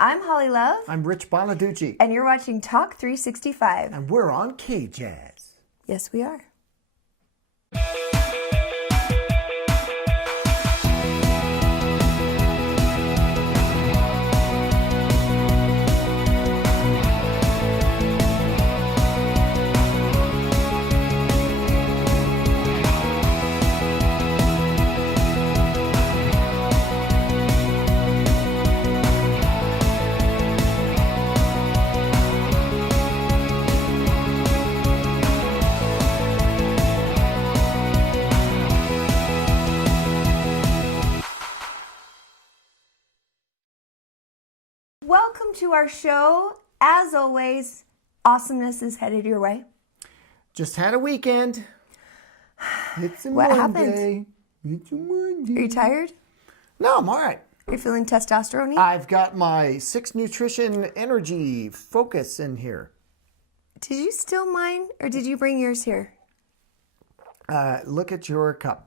I'm Holly Love. I'm Rich Bonaducci. And you're watching Talk365. And we're on K-Jazz. Yes, we are. Welcome to our show. As always, awesomeness is headed your way. Just had a weekend. It's a What Monday. happened? It's a Monday. Are you tired? No, I'm all right. Are you feeling testosterone-y? I've got my 6 Nutrition Energy Focus in here. Did you steal mine or did you bring yours here? Look at your cup.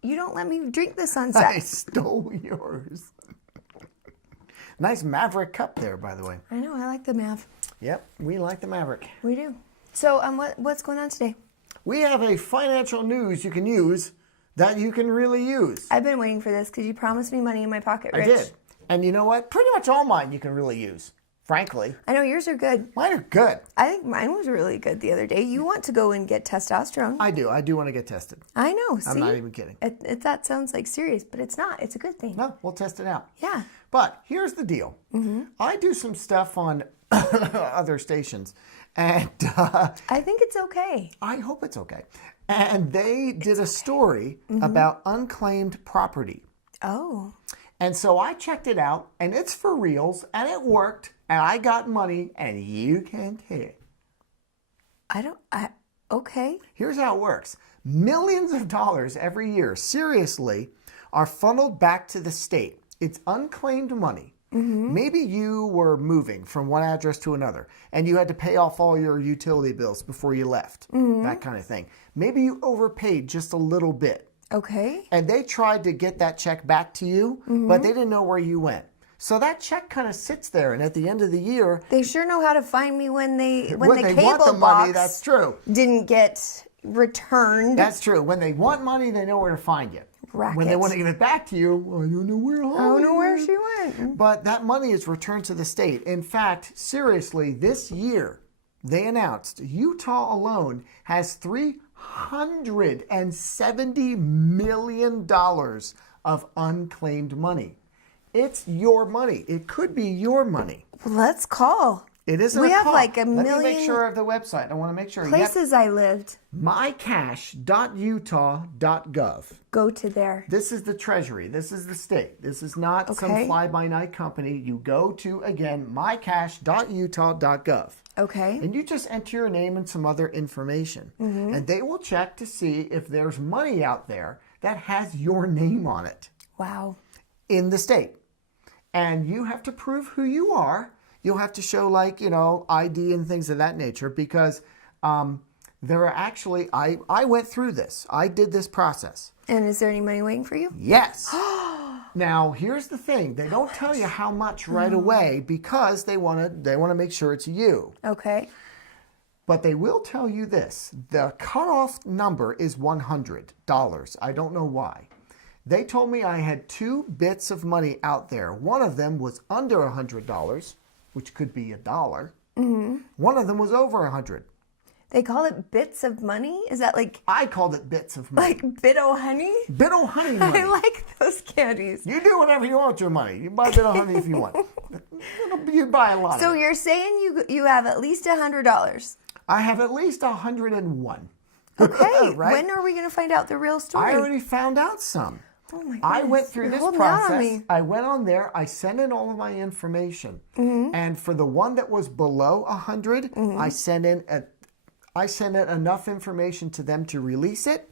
You don't let me drink this on set. I stole yours. Nice Maverick cup there, by the way. I know, I like the Mav. Yep, we like the Maverick. We do. So, what's going on today? We have a financial news you can use that you can really use. I've been waiting for this because you promised me money in my pocket, Rich. I did. And you know what? Pretty much all mine you can really use, frankly. I know yours are good. Mine are good. I think mine was really good the other day. You want to go and get testosterone. I do. I do want to get tested. I know. See? I'm not even kidding. That sounds like serious, but it's not. It's a good thing. No, we'll test it out. Yeah. But here's the deal. I do some stuff on other stations, and I think it's okay. I hope it's okay. And they did a story about unclaimed property. Oh. And so I checked it out, and it's for reals, and it worked, and I got money, and you can't hear. Okay. Here's how it works. Millions of dollars every year, seriously, are funneled back to the state. It's unclaimed money. Maybe you were moving from one address to another, and you had to pay off all your utility bills before you left, that kind of thing. Maybe you overpaid just a little bit. Okay. And they tried to get that check back to you, but they didn't know where you went. So that check kind of sits there, and at the end of the year, They sure know how to find me when the they cable want the box money. That's true. didn't get returned. That's true. When they want money, they know where to find you. When they want to give it back to you, I don't know where. I don't know where she went. But that money is returned to the state. In fact, seriously, this year they announced Utah alone has $370 million of unclaimed money. It's your money. It could be your money. Well, let's call. It isn't We a have call. like a Let me million make sure of the website. I want to make sure. places I lived. mycash.utah.gov. Go to there. This is the Treasury. This is the state. This is not some Okay. fly-by-night company. You go to, again, mycash.utah.gov. Okay. And you just enter your name and some other information. And they will check to see if there's money out there that has your name on it Wow. in the state. And you have to prove who you are. You'll have to show, like, ID and things of that nature, because there are actually, I went through this. I did this process. And is there any money waiting for you? Yes. Now, here's the thing. They don't tell you how much right away because they want to make sure it's you. Okay. But they will tell you this. The cutoff number is $100. I don't know why. They told me I had 2 bits of money out there. One of them was under $100, which could be $1. One of them was over $100. They call it bits of money? Is that like I called it bits of money. like bit o' honey? Bit o' honey money. I like those candies. You do whatever you want with your money. You buy a bit of honey if you want. You buy a lot So of it. you're saying you have at least $100. I have at least 101. Okay. Right? When are we going to find out the real story? I already found out some. Oh my I goodness. went through You're this holding out on process. me. I went on there. I sent in all of my information. And for the one that was below 100, I sent in enough information to them to release it.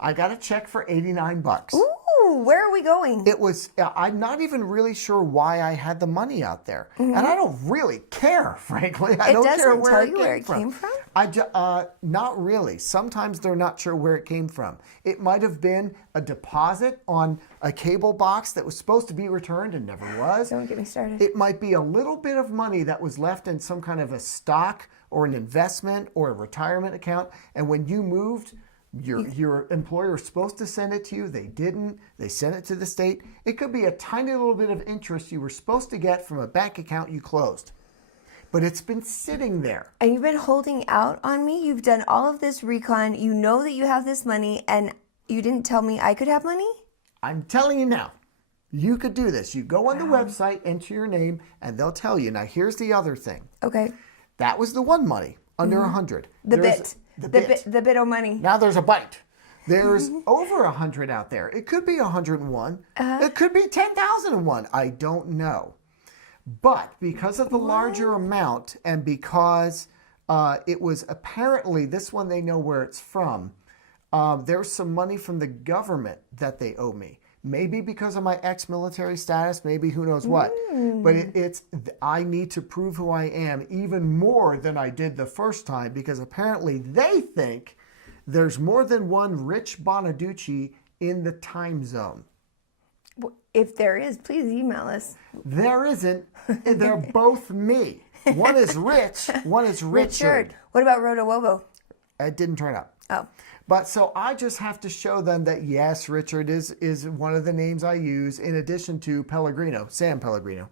I got a check for $89. Ooh. Ooh, where are we going? It was, I'm not even really sure why I had the money out there. And I don't really care, frankly. I don't care where it came from. Not really. Sometimes they're not sure where it came from. It might have been a deposit on a cable box that was supposed to be returned and never was. Don't get me started. It might be a little bit of money that was left in some kind of a stock or an investment or a retirement account. And when you moved, your employer was supposed to send it to you. They didn't. They sent it to the state. It could be a tiny little bit of interest you were supposed to get from a bank account you closed. But it's been sitting there. And you've been holding out on me. You've done all of this recon. You know that you have this money, and you didn't tell me I could have money? I'm telling you now. You could do this. You go on the website, enter your name, and they'll tell you. Now, here's the other thing. Okay. That was the one money, under 100. The bit of money. Now there's a bite. There's over 100 out there. It could be 101. It could be 10,001. I don't know. But because of the larger amount and because it was apparently, this one they know where it's from, there's some money from the government that they owe me. Maybe because of my ex-military status, maybe who knows what. But I need to prove who I am even more than I did the first time because apparently they think there's more than one Rich Bonaducci in the time zone. If there is, please email us. There isn't. They're both me. One is Rich, one is Richard. What about Roto-Wobo? It didn't turn up. Oh. But so I just have to show them that, yes, Richard is one of the names I use in addition to Pellegrino, Sam Pellegrino.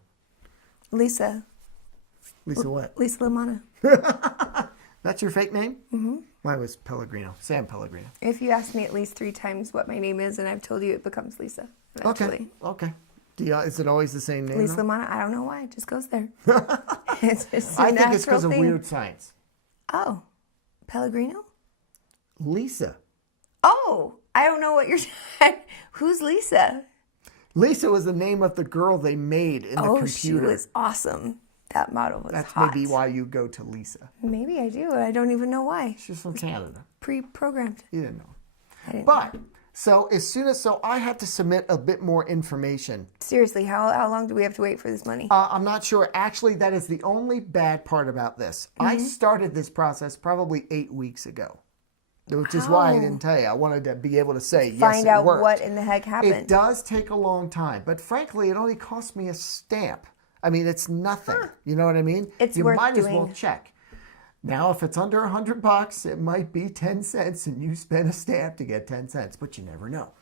Lisa. Lisa what? Lisa Lamana. That's your fake name? Mm-hmm. Mine was Pellegrino, Sam Pellegrino. If you ask me at least 3 times what my name is and I've told you, it becomes Lisa eventually. Okay. Is it always the same name? Lisa Lamana. I don't know why. It just goes there. It's just I think it's because of weird science. Oh. Pellegrino? Lisa. Oh, I don't know what you're saying. Who's Lisa? Lisa was the name of the girl they made in the computer. Oh, she was awesome. That model was That's hot. maybe why you go to Lisa. Maybe I do. I don't even know why. She's from Canada. Pre-programmed. You didn't know. I didn't But, so I had to submit a bit more information. Seriously, how long do we have to wait for this money? I'm not sure. Actually, that is the only bad part about this. I started this process probably 8 weeks ago. Which is why I didn't tell you. I wanted to be able to say, yes, it worked. Find out what in the heck happened. It does take a long time. But frankly, it only cost me a stamp. I mean, it's nothing. You know what I mean? You might as well check. Now, if it's under $100, it might be 10 cents, and you spend a stamp to get 10 cents, but you never know.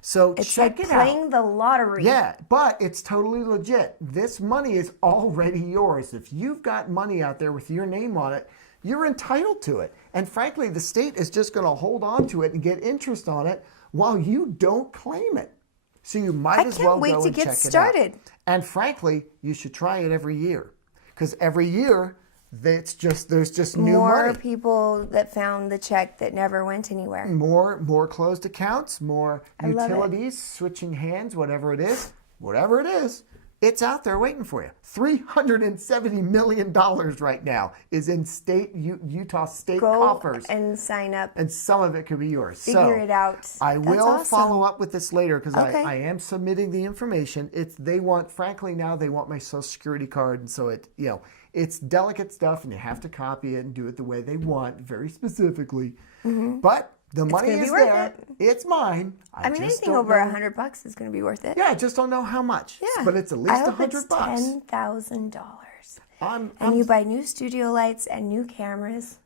So check it out. It's like playing the lottery. Yeah, but it's totally legit. This money is already yours. If you've got money out there with your name on it, you're entitled to it. And frankly, the state is just going to hold on to it and get interest on it while you don't claim it. So you might as well go and check it out. I can't wait to get started. And frankly, you should try it every year. Because every year, there's just new money. More people that found the check that never went anywhere. More closed accounts, more utilities, switching hands, whatever it is, it's out there waiting for you. $370 million right now is in Utah state coffers. And sign up. And some of it could be yours. Figure it out. I will follow up with this later because I am submitting the information. They want my Social Security card, and so it's delicate stuff, and you have to copy it and do it the way they want, very specifically. Mm-hmm. But the money is there. It's mine. I mean, anything over $100 is going to be worth it. Yeah, I just don't know how much. Yeah, but it's at least $100. $10,000. And you buy new studio lights and new cameras.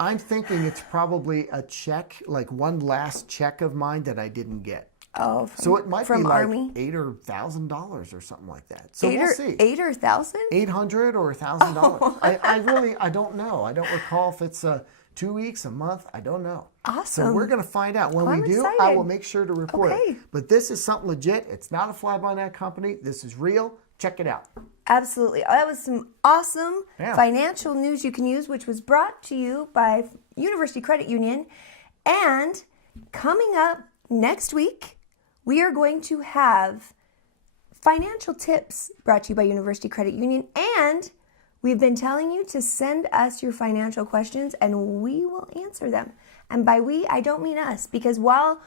I'm thinking it's probably a check, like one last check of mine that I didn't get. Oh, so it might be like Army? $8,000 or $1,000 or something like that. So we'll see. $8,000 or $1,000? $800 or $1,000. I don't know. I don't recall if it's 2 weeks, a month. I don't know. Awesome. So we're going to find out. When we do, excited. I will make sure to report it. But this is something legit. It's not a fly-by-night company. This is real. Check it out. Absolutely. That was some awesome financial news you can use, which was brought to you by University Credit Union. And coming up next week, we are going to have financial tips brought to you by University Credit Union. And we've been telling you to send us your financial questions, and we will answer them. And by we, I don't mean us, because while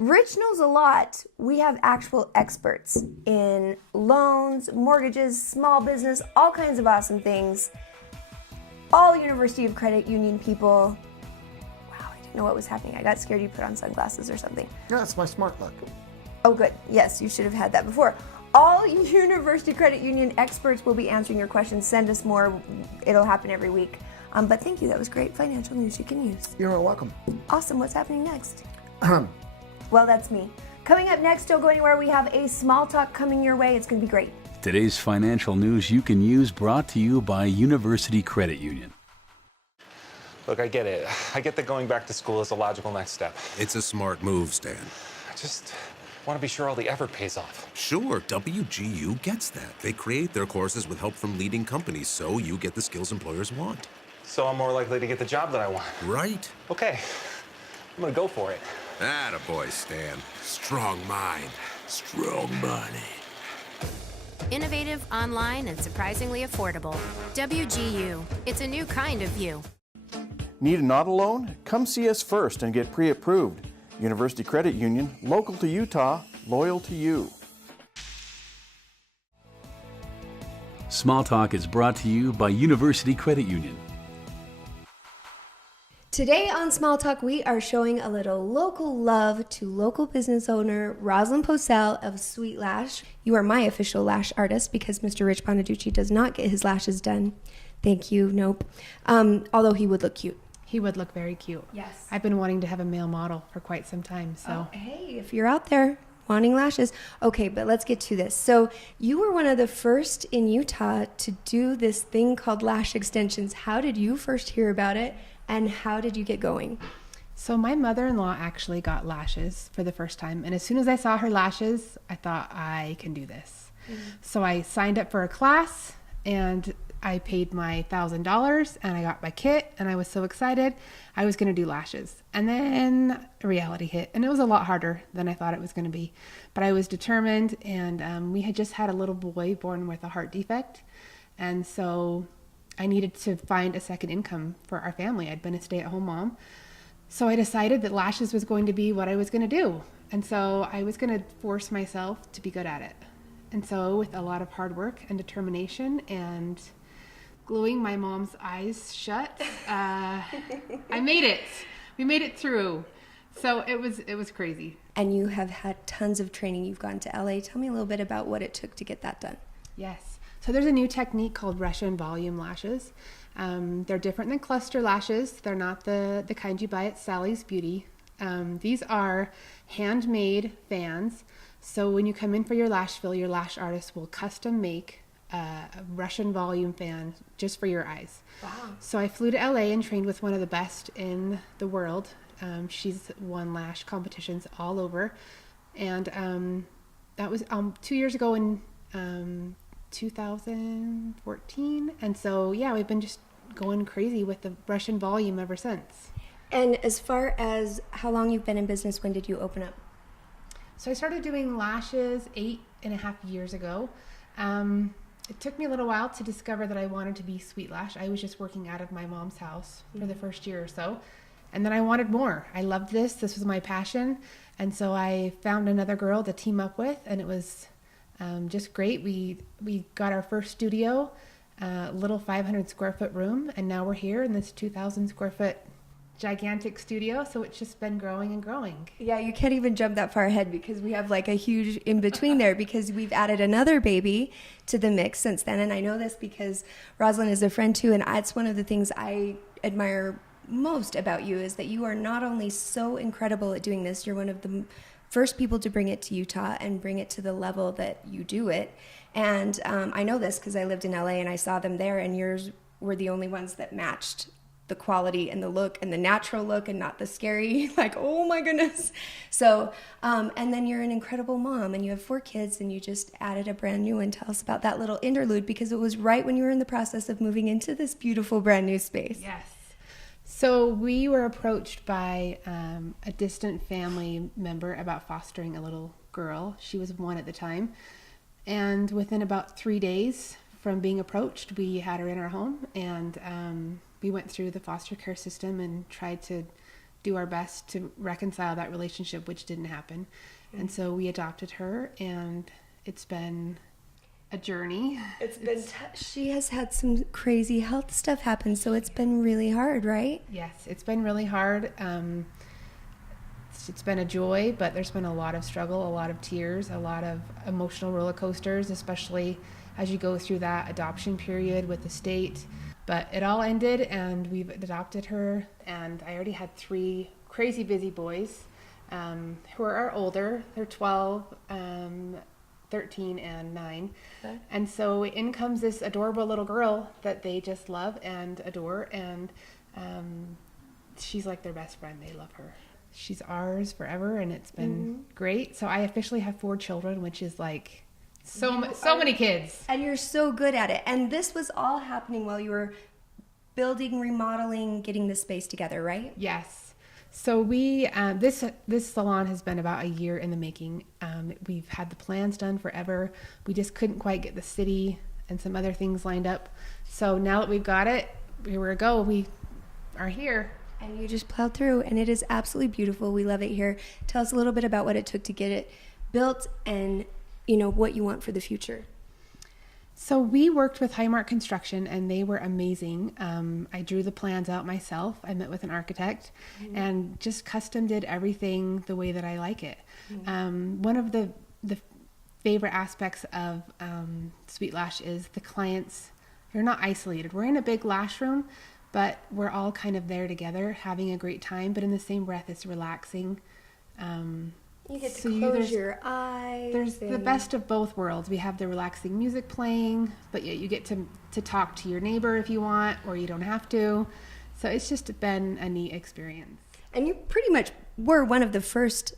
Rich knows a lot. We have actual experts in loans, mortgages, small business, all kinds of awesome things. All University of Credit Union people. Wow, I didn't know what was happening. I got scared you put on sunglasses or something. No, that's my smart look. Oh, good. Yes, you should have had that before. All University Credit Union experts will be answering your questions. Send us more. It'll happen every week. But thank you. That was great financial news you can use. You're welcome. Awesome. What's happening next? Well, that's me. Coming up next, don't go anywhere. We have a small talk coming your way. It's going to be great. Today's financial news you can use, brought to you by University Credit Union. Look, I get it. I get that going back to school is a logical next step. It's a smart move, Stan. I just want to be sure all the effort pays off. Sure, WGU gets that. They create their courses with help from leading companies, so you get the skills employers want. So I'm more likely to get the job that I want. Right. Okay, I'm gonna go for it. Attaboy, Stan. Strong mind, strong money. Innovative, online, and surprisingly affordable. WGU. It's a new kind of you. Need an auto loan? Come see us first and get pre-approved. University Credit Union, local to Utah, loyal to you. Small Talk is brought to you by University Credit Union. Today on Small Talk, we are showing a little local love to local business owner Rosalind Posel of Sweet Lash. You are my official lash artist because Mr. Rich Bonaducci does not get his lashes done. Thank you. Nope. Although he would look cute. He would look very cute. Yes. I've been wanting to have a male model for quite some time, so. Oh, hey, if you're out there wanting lashes. Okay, but let's get to this. So you were one of the first in Utah to do this thing called lash extensions. How did you first hear about it, and how did you get going? So my mother-in-law actually got lashes for the first time, and as soon as I saw her lashes, I thought, I can do this. So I signed up for a class, and I paid my $1,000 and I got my kit and I was so excited I was going to do lashes. And then reality hit, and it was a lot harder than I thought it was going to be. But I was determined, and we had just had a little boy born with a heart defect. And so I needed to find a second income for our family. I'd been a stay-at-home mom. So I decided that lashes was going to be what I was going to do. And so I was going to force myself to be good at it. And so with a lot of hard work and determination and gluing my mom's eyes shut, I made it. We made it through. So it was crazy. And you have had tons of training. You've gone to LA. Tell me a little bit about what it took to get that done. Yes. So there's a new technique called Russian volume lashes. They're different than cluster lashes. They're not the kind you buy at Sally's Beauty. These are handmade fans. So when you come in for your lash fill, your lash artist will custom make a Russian volume fan just for your eyes. Wow. So I flew to LA and trained with one of the best in the world. She's won lash competitions all over. And that was 2 years ago in 2014. And so, yeah, we've been just going crazy with the Russian volume ever since. And as far as how long you've been in business, when did you open up? So I started doing lashes 8.5 years ago. It took me a little while to discover that I wanted to be Sweet Lash. I was just working out of my mom's house for the first year or so. And then I wanted more. I loved this. This was my passion. And so I found another girl to team up with, and it was just great. We got our first studio, little 500 square foot room, and now we're here in this 2,000 square foot gigantic studio, so it's just been growing and growing. Yeah, you can't even jump that far ahead because we have like a huge in between there because we've added another baby to the mix since then. And I know this because Rosalind is a friend too, and it's one of the things I admire most about you is that you are not only so incredible at doing this, you're one of the first people to bring it to Utah and bring it to the level that you do it. And I know this because I lived in LA and I saw them there, and yours were the only ones that matched the quality and the look and the natural look and not the scary, like, oh my goodness. So, and then you're an incredible mom and you have 4 kids and you just added a brand new one. Tell us about that little interlude because it was right when you were in the process of moving into this beautiful brand new space. Yes. So we were approached by a distant family member about fostering a little girl. She was 1 at the time. And within about 3 days from being approached, we had her in our home, and we went through the foster care system and tried to do our best to reconcile that relationship, which didn't happen. And so we adopted her, and it's been a journey. She has had some crazy health stuff happen, so it's been really hard, right? Yes, it's been really hard. It's been a joy, but there's been a lot of struggle, a lot of tears, a lot of emotional roller coasters, especially as you go through that adoption period with the state. But it all ended, and we've adopted her, and I already had 3 crazy busy boys who are older. They're 12, 13, and 9. Okay. And so in comes this adorable little girl that they just love and adore, and she's like their best friend. They love her. She's ours forever, and it's been great. So I officially have 4 children, which is like so many kids. And you're so good at it. And this was all happening while you were building, remodeling, getting the space together, right? Yes. So we this salon has been about a year in the making. We've had the plans done forever. We just couldn't quite get the city and some other things lined up. So now that we've got it, here we go. We are here. And you just plowed through, and it is absolutely beautiful. We love it here. Tell us a little bit about what it took to get it built, and what you want for the future. So we worked with Highmark Construction, and they were amazing. I drew the plans out myself. I met with an architect and just custom did everything the way that I like it. One of the favorite aspects of Sweet Lash is the clients. You're not isolated. We're in a big lash room, but we're all kind of there together having a great time, but in the same breath, it's relaxing. You get to close your eyes. There's the best of both worlds. We have the relaxing music playing, but yet you get to talk to your neighbor if you want, or you don't have to. So it's just been a neat experience. And you pretty much were one of the first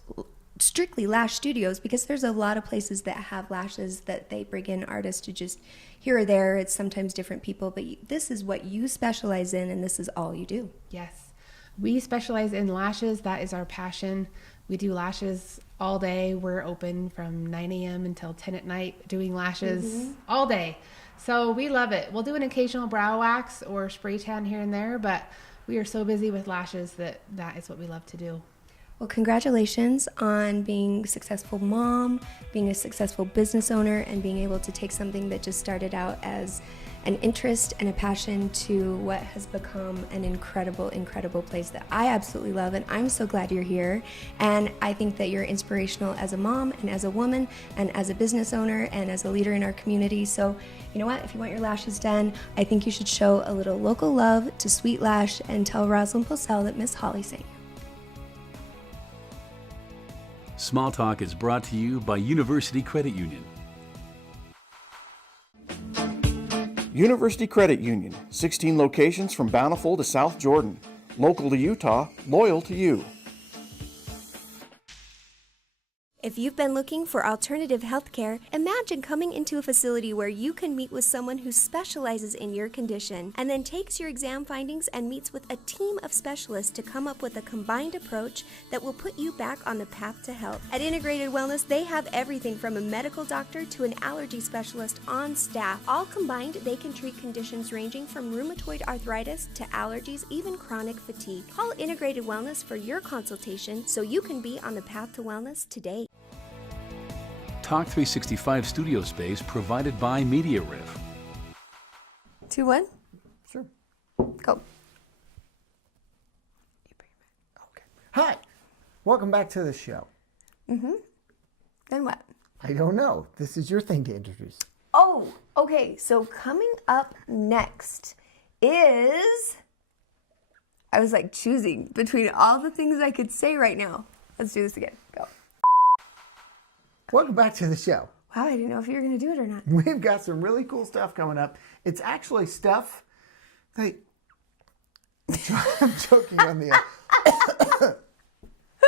strictly lash studios, because there's a lot of places that have lashes that they bring in artists to just here or there. It's sometimes different people, but this is what you specialize in, and this is all you do. Yes. We specialize in lashes. That is our passion. We do lashes all day. We're open from 9 a.m. until 10 at night doing lashes all day. So we love it. We'll do an occasional brow wax or spray tan here and there, but we are so busy with lashes that is what we love to do. Well, congratulations on being a successful mom, being a successful business owner, and being able to take something that just started out as an interest and a passion to what has become an incredible, incredible place that I absolutely love. And I'm so glad you're here. And I think that you're inspirational as a mom and as a woman and as a business owner and as a leader in our community. So you know what? If you want your lashes done, I think you should show a little local love to Sweet Lash and tell Rosalind Purcell that Miss Holly sent you. Small Talk is brought to you by University Credit Union. University Credit Union, 16 locations from Bountiful to South Jordan. Local to Utah, loyal to you. If you've been looking for alternative healthcare, imagine coming into a facility where you can meet with someone who specializes in your condition and then takes your exam findings and meets with a team of specialists to come up with a combined approach that will put you back on the path to health. At Integrated Wellness, they have everything from a medical doctor to an allergy specialist on staff. All combined, they can treat conditions ranging from rheumatoid arthritis to allergies, even chronic fatigue. Call Integrated Wellness for your consultation so you can be on the path to wellness today. Talk365 studio space provided by Media Riff. 2-1? Sure. Go. Okay. Hi. Welcome back to the show. Then what? I don't know. This is your thing to introduce. Oh, okay. So coming up next is... I was like choosing between all the things I could say right now. Let's do this again. Go. Welcome back to the show. Wow, I didn't know if you were going to do it or not. We've got some really cool stuff coming up. It's actually stuff that... I'm joking on the...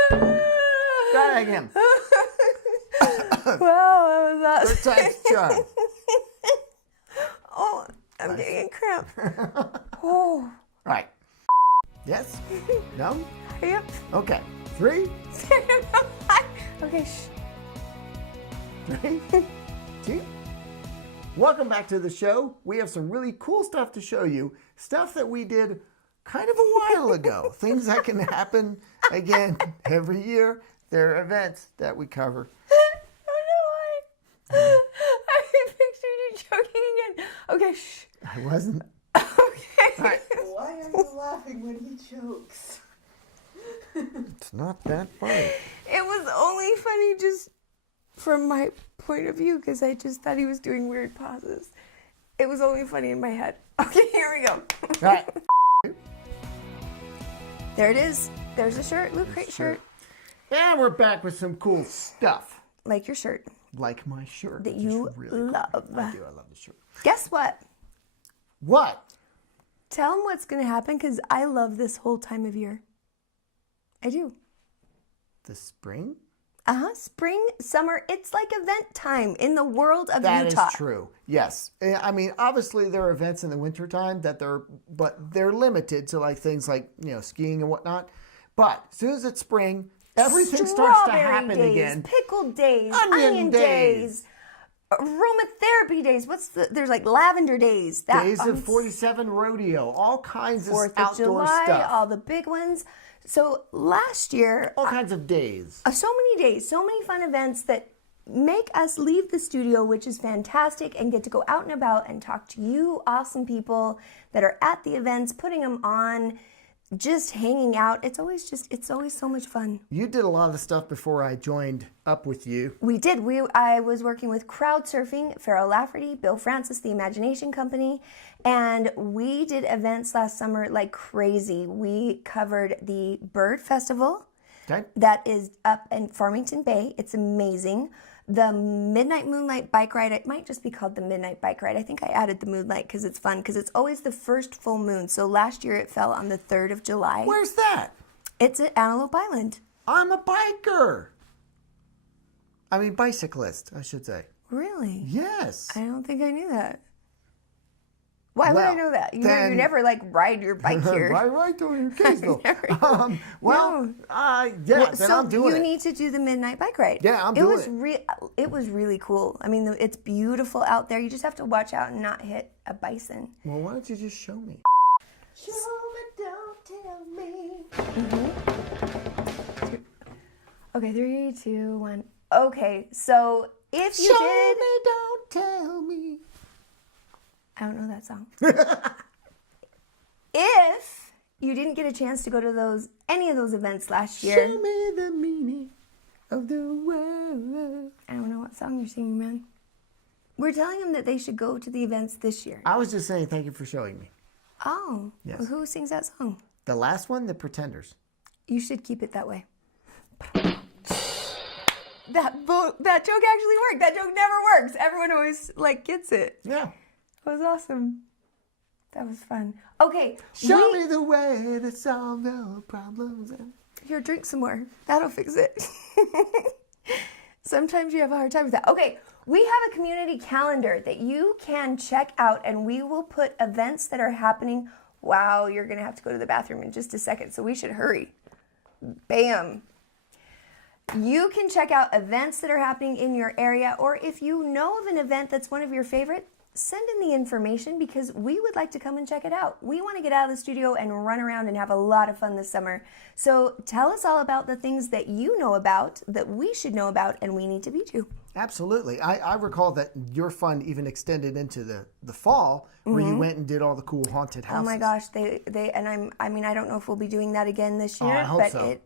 Try that again. Wow, that was awesome. Third time's the charm. Oh, I'm getting a cramp. Oh. Right. Yes? No? Yep. Okay. 3, Okay, shh. 3, 2. Welcome back to the show. We have some really cool stuff to show you. Stuff that we did kind of a while ago. Things that can happen again every year. There are events that we cover. I don't know why. I pictured you choking again. Okay, shh. I wasn't. Okay. Right. Why are you laughing when he chokes? It's not that funny. It was only funny just from my point of view because I just thought he was doing weird pauses. It was only funny in my head. Okay, here we go. All right. There it is. There's a shirt. Loot Crate shirt. And we're back with some cool stuff. Like your shirt. Like my shirt. That which you is really love. Cool. I do. I love the shirt. Guess what? What? Tell them what's going to happen because I love this whole time of year. I do. The spring? Spring, summer, it's like event time in the world of That Utah. is true. Yes. I mean, obviously there are events in the wintertime but they're limited to like things like, skiing and whatnot. But as soon as it's spring, everything starts to happen days, again. Pickled days, Onion days. Aromatherapy days. There's like lavender days. Days of 47 rodeo. All kinds of 4th of outdoor July, stuff. all the big ones. So last year, all kinds of days. So many days, so many fun events that make us leave the studio, which is fantastic, and get to go out and about and talk to you awesome people that are at the events, putting them on, just hanging out. It's always so much fun. You did a lot of stuff before I joined up with you. We did. I was working with Crowdsurfing, Farrell Lafferty, Bill Francis, the Imagination Company, and we did events last summer like crazy. We covered the Bird Festival. Okay. That is up in Farmington Bay. It's amazing. The Midnight Moonlight Bike Ride, it might just be called the Midnight Bike Ride. I think I added the Moonlight because it's fun, because it's always the first full moon. So last year it fell on the 3rd of July. Where's that? It's at Antelope Island. I'm a biker. I mean, bicyclist, I should say. Really? Yes. I don't think I knew that. Why would I know that? You never like ride your bike here. right to your Kaysville. Then so I'm doing it. You need to do the Midnight Bike Ride. Yeah, I'm doing it. It was really cool. I mean, it's beautiful out there. You just have to watch out and not hit a bison. Well, why don't you just show me? Show me, don't tell me. Mm-hmm. Okay, 3, 2, 1. Okay, so if you Show me, don't tell me. I don't know that song. If you didn't get a chance to go to any of those events last year. Show me the meaning of the world. I don't know what song you're singing, man. We're telling them that they should go to the events this year. I was just saying thank you for showing me. Oh. Yes. Well, who sings that song? The last one, The Pretenders. You should keep it that way. That joke actually worked. That joke never works. Everyone always gets it. Yeah. It was awesome. That was fun. Okay. Show me the way to solve our problems. Here, drink some more. That'll fix it. Sometimes you have a hard time with that. Okay, we have a community calendar that you can check out, and we will put events that are happening. Wow, you're going to have to go to the bathroom in just a second, so we should hurry. Bam. You can check out events that are happening in your area, or if you know of an event that's one of your favorite, send in the information because we would like to come and check it out. We want to get out of the studio and run around and have a lot of fun this summer. So tell us all about the things that you know about, that we should know about, and we need to be too. Absolutely. I recall that your fun even extended into the fall where you went and did all the cool haunted houses. Oh my gosh, I don't know if we'll be doing that again this year, I hope but so.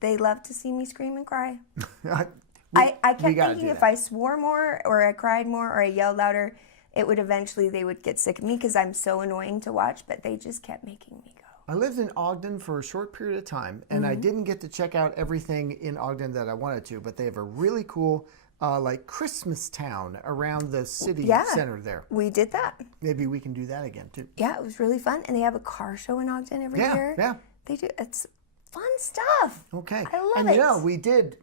they love to see me scream and cry. I kept thinking if I swore more or I cried more or I yelled louder, they would get sick of me because I'm so annoying to watch, but they just kept making me go. I lived in Ogden for a short period of time, and I didn't get to check out everything in Ogden that I wanted to, but they have a really cool Christmas town around the city center there. We did that. Maybe we can do that again too. Yeah, it was really fun, and they have a car show in Ogden every year. Yeah. They do. It's fun stuff. Okay. I love it. We did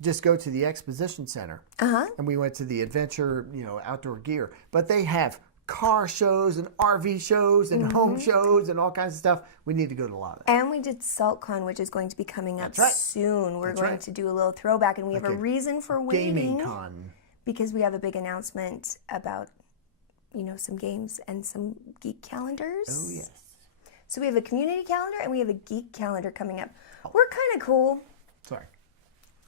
just go to the exposition center, and we went to the adventure, outdoor gear. But they have car shows and RV shows and home shows and all kinds of stuff. We need to go to a lot of that. And we did SaltCon, which is going to be coming up soon. We're going to do a little throwback, and we have a reason for waiting. Gaming con. Because we have a big announcement about, some games and some geek calendars. Oh, yes. So we have a community calendar and we have a geek calendar coming up. We're kind of cool. Sorry.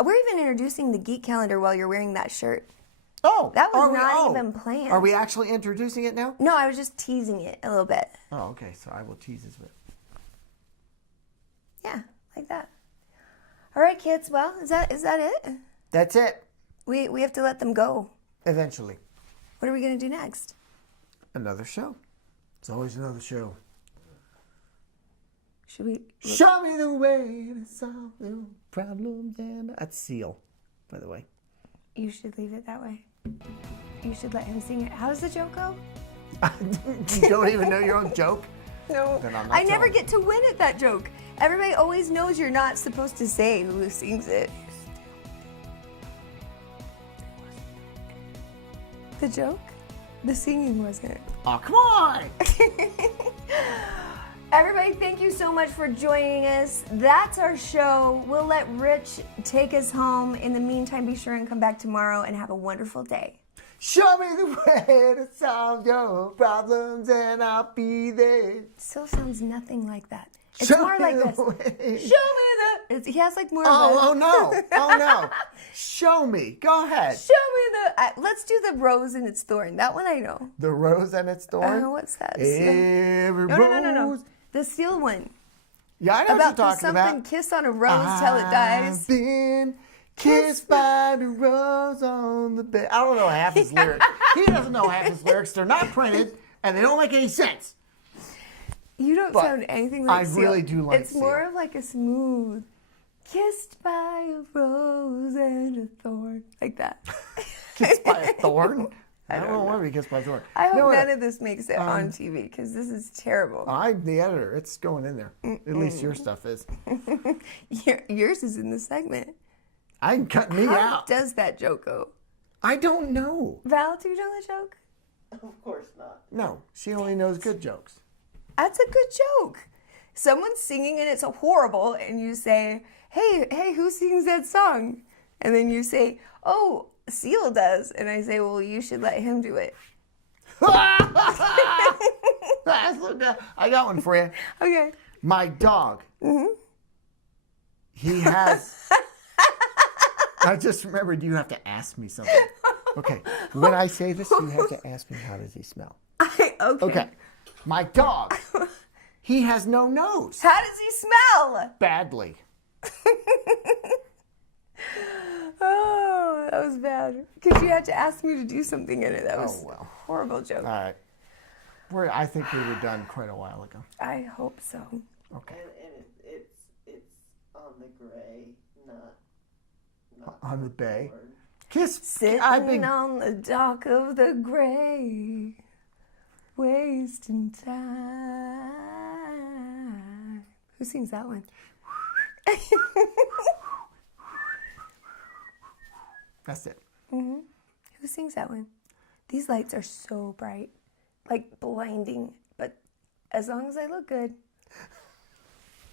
We're even introducing the geek calendar while you're wearing that shirt. Oh, That was not even planned. Are we actually introducing it now? No, I was just teasing it a little bit. Oh, okay. So I will tease this bit. Yeah, like that. All right, kids. Well, is that it? That's it. We have to let them go. Eventually. What are we going to do next? Another show. It's always another show. Should we? Show me the way to solve the problems. And that's Seal, by the way. You should leave it that way. You should let him sing it. How does the joke go? You don't even know your own joke? No. Then I'm not I never telling. get to win at that joke. Everybody always knows you're not supposed to say who sings it. The joke? The singing wasn't. Oh, come on! Everybody, thank you so much for joining us. That's our show. We'll let Rich take us home. In the meantime, be sure and come back tomorrow and have a wonderful day. Show me the way to solve your problems and I'll be there. It still sounds nothing like that. It's Show more me like the this. way. Show me the... He has like more of a... Oh no. Oh no. Show me. Go ahead. Show me the... let's do the rose and its thorn. That one I know. The rose and its thorn? What's that? Every No. rose. The seal one. Yeah, I know About what you're talking something about. kiss on a rose till it dies. I've been kissed by the rose on the bed. I don't know half his lyrics. He doesn't know half his lyrics. They're not printed, and they don't make any sense. You don't But sound anything like I Seal. really do like It's more Seal. of like a smooth, kissed by a rose and a thorn. Like that. Kissed by a thorn? I don't want to be kissed by a thorn. I hope No, none of this makes it on TV because this is terrible. I'm the editor. It's going in there. At least your stuff is. Yours is in the segment. I'm cutting me How out. does that joke go? I don't know. Val, do you know the joke? Of course not. No, she only knows good jokes. That's a good joke. Someone's singing and it's horrible, and you say, hey, who sings that song? And then you say, oh, Seal does. And I say, well, you should let him do it. I got one for you. Okay. My dog. He has. I just remembered you have to ask me something. Okay. When I say this, you have to ask me how does he smell. Okay. My dog. He has no nose. How does he smell? Badly. Oh, that was bad. Because you had to ask me to do something in it. That was a horrible joke. All right. I think we were done quite a while ago. I hope so. Okay. And it's on the gray, not On the bay. forward. Kiss. Sitting on the dock of the gray, wasting time. Who sings that one? That's it. Who sings that one? These lights are so bright, like blinding, but as long as I look good,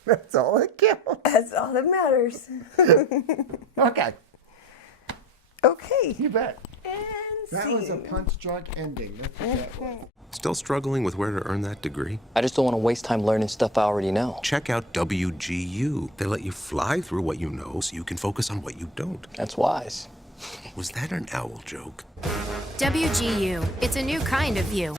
That's all that counts. that's all that matters. Okay. Okay. You bet. And That was a punch drunk ending. That's what that was. Still struggling with where to earn that degree? I just don't want to waste time learning stuff I already know. Check out WGU. They let you fly through what you know so you can focus on what you don't. That's wise. Was that an owl joke? WGU, it's a new kind of view.